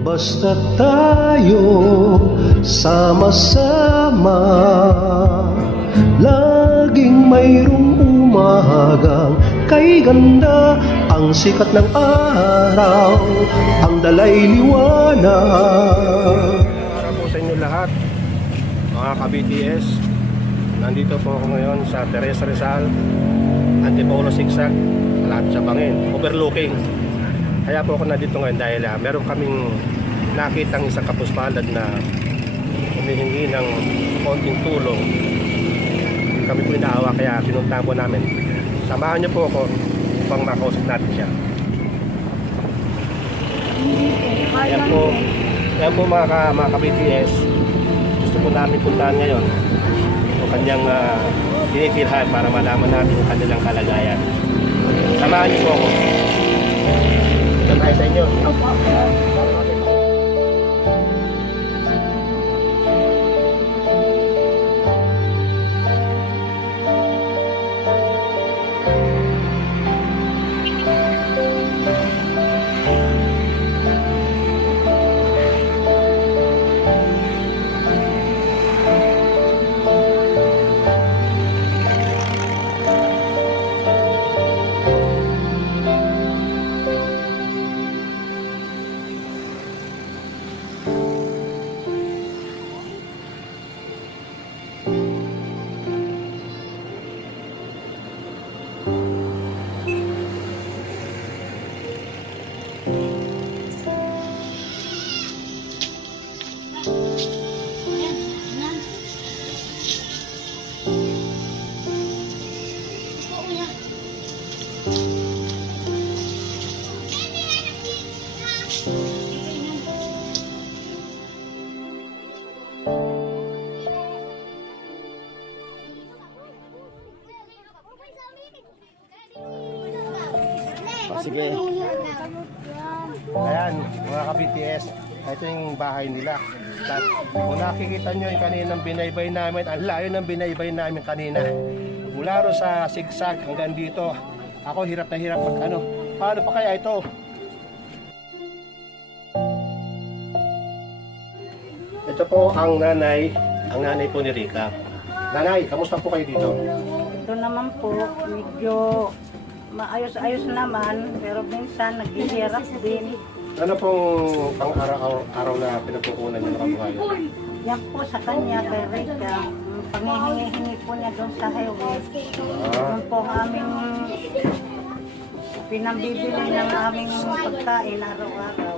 Basta tayo sama-sama, laging mayroong umahagang kay ganda. Ang sikat ng araw, ang dalay liwanag. Para po sa inyo lahat, mga ka-BTS, nandito po ako ngayon sa Teresa Rizal, Antipolo Zigzag, malapit sa Bangin, overlooking. Kaya po ako nandito ngayon dahil meron kaming nakitang isang kapuspalad na humihingi ng konting tulong. Kami po inaawa kaya pinuntahan po namin. Samahan niyo po ako upang makausap natin siya. Kaya po mga ka-BTS, gusto po namin puntahan ngayon o kanyang tinitirhan para malaman natin yung kanilang kalagayan. Samahan niyo po ako. Ito tayo sa inyo. Sige. Ayan, mga ka-BTS, ito yung bahay nila. At kung nakikita nyo yung kaninang binaybay namin, ang layo ng binaybay namin kanina. Mula ro sa Zigzag hanggang dito, ako hirap na hirap pag paano pa kaya ito? Ito po ang nanay po ni Rica. Nanay, kamusta po kayo dito? Ito naman po, medyo maayos-ayos naman, pero minsan naghihirap din. Ano pong pang-araw na pinagkukunan niyo ng kabuhayan? Yan po sa kanya, kay Rica, panghihingi po niya doon sa highway. Yan po ang aming pinambibili ng aming pagkain araw-araw.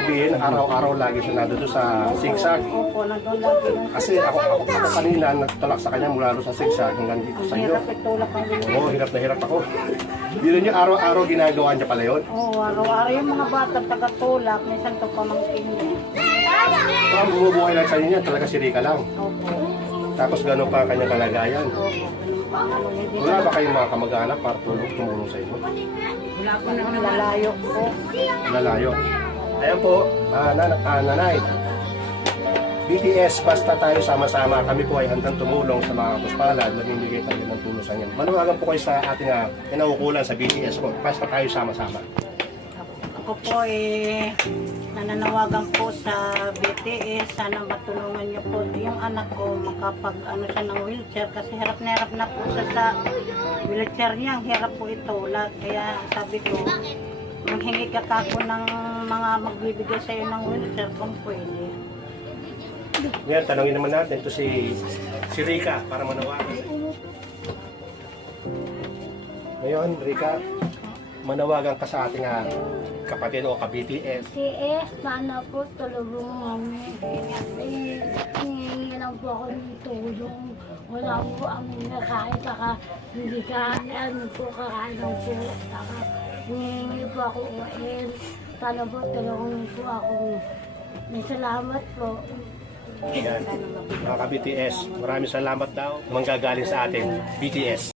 Sabihin, araw-araw lagi siya nandito sa Zigzag. Opo, nandun lagi. Kasi ako kanina nagtulak sa kanya mula doon sa Zigzag hanggang dito sa inyo. Hirap itulak ang dito. Oo, hirap na hirap ako. Hindi niyo araw-araw ginagawa niya pala yun. Oo, araw-araw yung mga bata taga-tulak, minsan ito pamangkin niya. Ang bumubuhay lang sa inyo niya, talaga si Rica lang. Opo. Tapos gano'n pa ang kanyang kalagayan. Opo, ganun pa ang ano niya din. Wala ba kayong mga kamag-anak para tumulong sa inyo? Wala po na lalayo po. Lalayo. Ayan po, nanay. BTS, basta tayo sama-sama. Kami po ay handang tumulong sa mga kapuspalad. Namimigay tayo ng tulong sa inyo. Manuwagan po kayo sa ating kinaukulan sa BTS po. Basta tayo sama-sama. Ako po nananawagan po sa BTS. Sana matulungan niyo po yung anak ko makapag-ano siya ng wheelchair. Kasi hirap na hirap na po siya sa wheelchair niya. Hirap po ito. Kaya sabi ko, manghingi ka kako ng mga magbibigay sa iyo ng wheelchair kung pwede. Ngayon, tanongin naman natin ito si Rica para manawagan. Ngayon, Rica, manawagan ka sa ating kapatid o ka-BTS. BTS, sana po tulungan kami. Hingi lang po ako ng tulong. Wala po ang nakain, saka hindi kakain po, kakain lang po. Saka hingi po ako umain. Sana po tulungan po ako. May salamat po. Yan, mga ka-BTS, maraming salamat daw. Manggagaling sa atin, BTS.